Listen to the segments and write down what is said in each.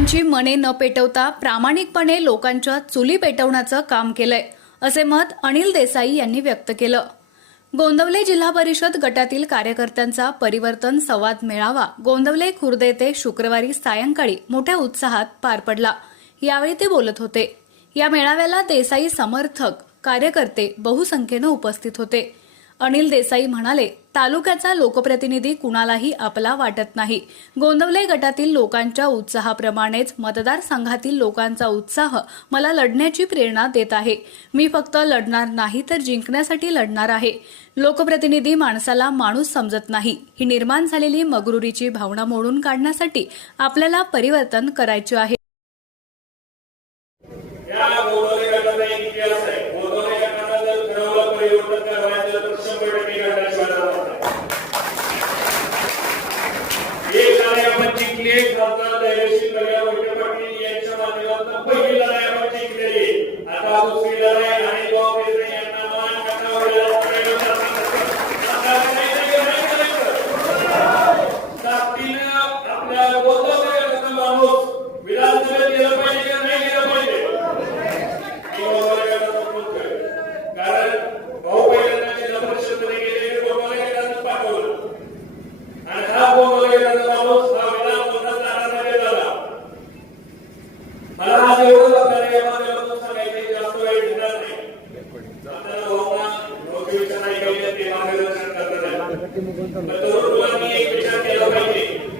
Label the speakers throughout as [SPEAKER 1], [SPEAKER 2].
[SPEAKER 1] लोकांची मने न पेटवता प्रामाणिकपणे लोकांच्या चुली पेटवण्याचं काम केलंय असे मत अनिल देसाई यांनी व्यक्त केलं. गोंदवले जिल्हा परिषद गटातील कार्यकर्त्यांचा परिवर्तन संवाद मेळावा गोंदवले खुर्द येथे शुक्रवारी सायंकाळी मोठ्या उत्साहात पार पडला. यावेळी ते बोलत होते. या मेळाव्याला देसाई समर्थक कार्यकर्ते बहुसंख्येनं उपस्थित होते. अनिल देसाई म्हणाले तालुक्याचा लोकप्रतिनिधी कुणालाही आपला वाटत नाही. गोंदवले गटातील लोकांच्या उत्साहाप्रमाणेच मतदारसंघातील लोकांचा उत्साह मला लढण्याची प्रेरणा देत आहे. मी फक्त लढणार नाही तर जिंकण्यासाठी लढणार आहे. लोकप्रतिनिधी माणसाला माणूस समजत नाही. ही निर्माण झालेली मगरुरीची भावना मोडून काढण्यासाठी आपल्याला परिवर्तन करायचे आहे
[SPEAKER 2] या गोंधळे गटाचा एक इतिहास आहे गोंधळे गटाला जर ठरवलं परिवर्तन करायचं तर शंभर टक्के गटाशिवाय राहणार नाही. एक लढाई आपण जिंकली आहे. खासदार धैर्यशील रव्या मोठे पाटील यांच्या माध्यमातून पहिली लढाई आपण जिंकलेली आता दुसरी लढाई आणि भाऊ देसाई यांना मान काटावर प्रयत्न आता काही नाही, नाही करायचं. ताकदीनं आपल्या गोंधळे गटाचा माणूस विधानसभेत गेलं पाहिजे का नाही गेलं पाहिजे कारण भाऊ पहिल्यांदा जिल्हा परिषदमध्ये गेले ते गोपाला गेल्यानं पाठवलं आणि हा गोपाला गेल्याचा माणूस हा विधान मंडळाचा आराधना झाला मला आज एवढं आपल्याला या माध्यमातून सांगायचं जास्त वेळ घेणार नाही आपल्याला भाऊना नोकरीच्या नाही गेले ते मार्गदर्शन करणार पण तरुण मुलांनी एक विचार केला पाहिजे की किती दिवस देखाव्यावर आणि झाकीपाडावर जाणार आहे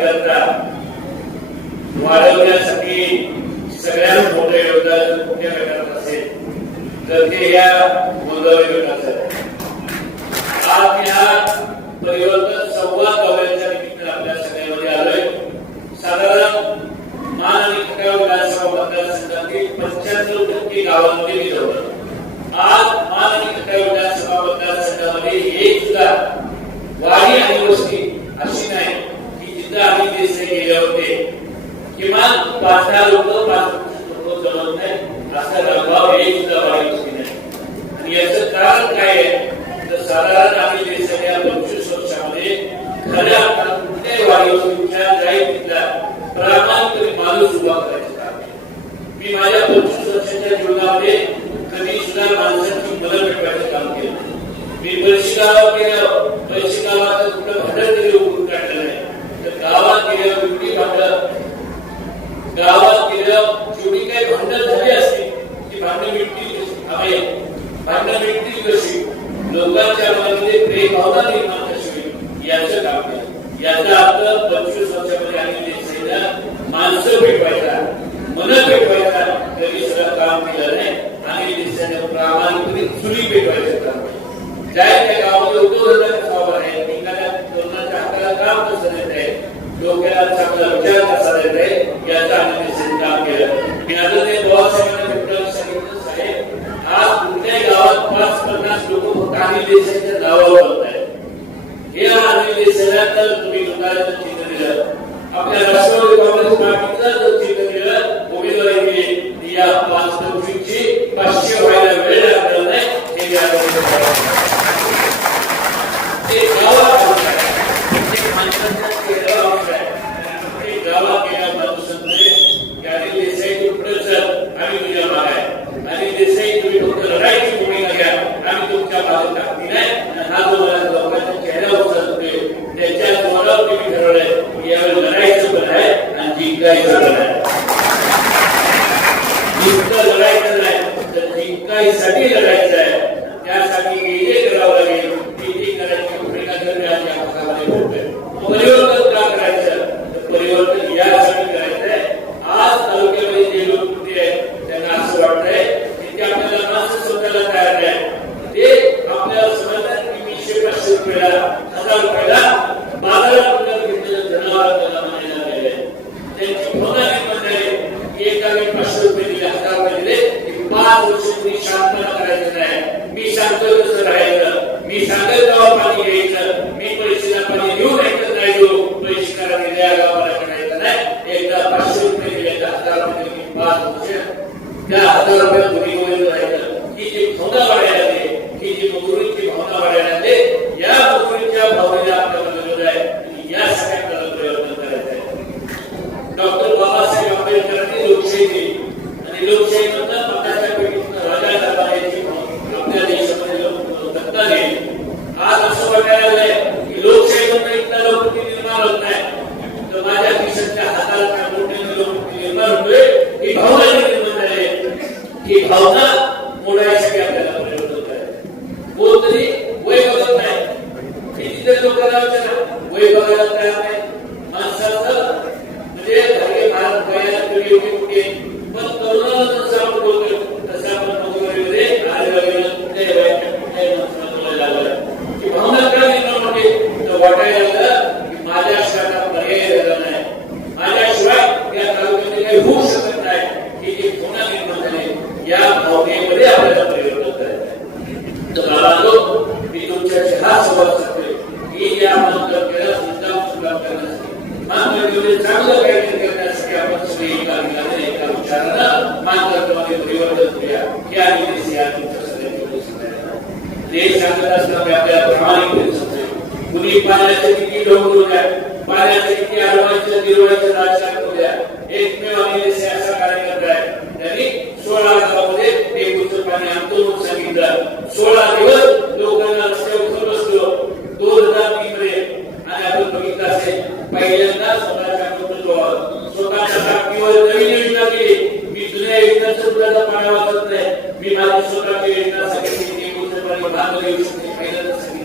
[SPEAKER 2] हा कार्यकर्ता वाढवण्यासाठी सगळ्यात मोठं योगदान कुठल्या गटात असेल? तर ते या गोंधळी गटाचं आज या परिवर्तन संवाद दौऱ्याच्या निमित्त आपल्या सगळ्यामध्ये आलोय. साधारण मान आणि खटाव विधानसभा मतदारसंघातील पंच्याहत्तर टक्के गावांमध्ये मी जवळ आज मान आणि खटाव विधानसभा मतदारसंघामध्ये एक सुद्धा वाडी आणि वस्ती अशी नाही. की जिथं आम्ही देसाई गेले होते. किमान पाच दहा लोक पाच लोक जमत नाही. असा दबाव हे सुद्धा वाढी वस्ती नाही. आणि याचं कारण काय आहे? तर साधारण आम्ही देशाने पंचवीस वर्षामध्ये खऱ्या अर्थात कुठल्याही वाढी वस्तीच्या जाहीर तिथला प्रामाणिकपणे माणूस उभा करायचा मी माझ्या पंचवीस वर्षाच्या जीवनामध्ये कधी सुद्धा माणसाची मदत मिळवायचं काम केलं मी बरीचशी गावात गेलं. बरीचशी गावात कुठं भांडण तरी जेवढी झाली असते ती भांडण मिटतील कशी आम्ही भांडण मिटतील कशी लोकांच्या मनामध्ये प्रेम भावना निर्माण कशी होईल? याचं काम केलं याचा अर्थ पंचवीस वर्षामध्ये आम्ही देशाला माणसं पेटवायचा मन पेटवायचा तरी सगळं काम केलं नाही. आणि देशाने प्रामाणिकपणे चुली पेटवायचं काम केलं. ज्या त्या गावामध्ये उद्योगधंदा कसा आहे एखाद्या तरुणाच्या हाताला काम कसं देत आहे डोक्याला चांगला विचार कसा देत आहे याचं आम्ही देशाने काम केलं मी आता ते बाबासाहेबांना भेटल्यावर सांगितलं साहेब आज कुठल्याही गावात पाच पन्नास लोक फक्त आम्ही देशाच्या नावावर बोलताय हे आम्ही तुम्ही लोकांना चिन्ह दिलं आपल्या राष्ट्रवादी काँग्रेस पार्टीचं जर चिन्ह दिलं उमेदवारी दिली या पाच पंचवीसची पाचशे व्हायला वेळ लागणार नाही हे या ते गावात होत आहे. ते माणसाच्या चेहऱ्यावर होत आहे. ते गावात गेल्या माणसांमध्ये की अनिल देसाई तू पुढे चल आम्ही तुझ्या मागे आहे अनिल देसाई तुम्ही फक्त लढाईची भूमिका घ्या आम्ही तुमच्या मागे टाकली नाही आणि हा जो मला लोकांच्या चेहऱ्यावर चालतोय त्याच्या जोरावर तुम्ही ठरवलंय की यावेळी लढाईचं पण आहे आणि जिंकायचं पण आहे नुसतं लढाई आज असं वाटायला लागलंय की लोकशाहीमध्ये इतका लोकप्रती निर्माण होत नाही. तर माझ्या देशाच्या हाताला काय मोठ्याने लोकप्रती निर्माण होतोय ही भावना निर्माण झाली ही भावना मोडायसाठी आपल्याला प्रयोग होत आहे. कोणतरी वय बघत नाही. कितीतरी लोकांना वय बघायला तयार नाही माणसाचं म्हणजे धागे भारत वयाला कमी एवढी मोठी आहे. पण तरुणाला जसं आपण बोलतोय तसं आपण नोकरीमध्ये आलेल्या वेळेला कुठल्याही वयाच्या कुठल्याही माणसाला बोलायला लागलं. ही भावना का निर्माण होते तर वाटायला लागलं की माझ्याशिवाय हा पर्याय राहिला नाही माझ्याशिवाय या तालुक्यामध्ये काही होऊ शकत नाही ही जी भावना निर्माण झाली या भावनेमध्ये आपल्याला परिवर्तन करायचं आहे. तर बाळांनो, मी तुमच्याशी हा संवाद साधतोय की या मंत्रकेला सुद्धा सुरुवात करण्यासाठी मंत्रकेमध्ये चांगलं काहीतरी करण्यासाठी आपण सगळे एका विचाराने, एका विचारानं मंत्रकेमध्ये परिवर्तन करूया या निमित्ताने या तुमच्या सगळ्यांची उपस्थिती आहे. देश सांगत असताना आपल्याला प्रामाणिकपणे कुणी पाण्याचे किती डोंगर करू द्या पाण्याचे किती अडवायचं गिरवायचं राजकारण करू द्या एकमेव अनिल असा कार्यकर्ता आहे त्यांनी सोळा गावामध्ये टेबूचं पाणी आणतो सांगितलं सोळा दिवस लोकांना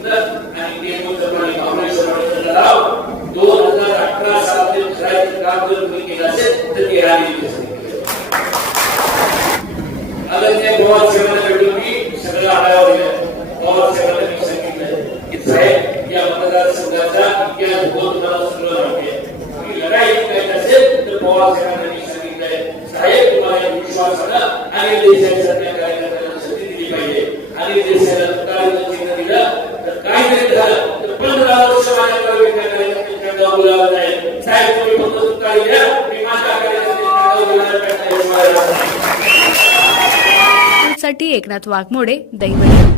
[SPEAKER 2] पहिल्यांदा आणि दोन हजार अठरा सालातील काम जर तुम्ही केलं असेल तर ते अगत्य पवार साहेबांना भेटून मी सगळं आढावा दिला पवार साहेबांना मी सांगितलं की साहेब या मतदारसंघाचा इतिहास बहुत मला वाटते तुम्ही लढाई करायची असेल तर पवार साहेबांना मी सांगितलंय साहेब तुम्हाला एक विश्वासानं आणि देशाच्या कार्यकर्त्यांना संधी दिली पाहिजे आणि देशाला तुकाराचं चिन्ह दिलं तर काय तरी झालं तर पंधरा वर्ष माझ्या कार्यकर्त्या कार्यकर्त्यांच्या गाव बोलावं नाही साहेब तुम्ही फक्त तुकारी द्या मी माझ्या कार्यकर्त्यांच्या गाव बोलायला पाहिजे
[SPEAKER 1] साठी एकनाथ वाघमोडे दैवत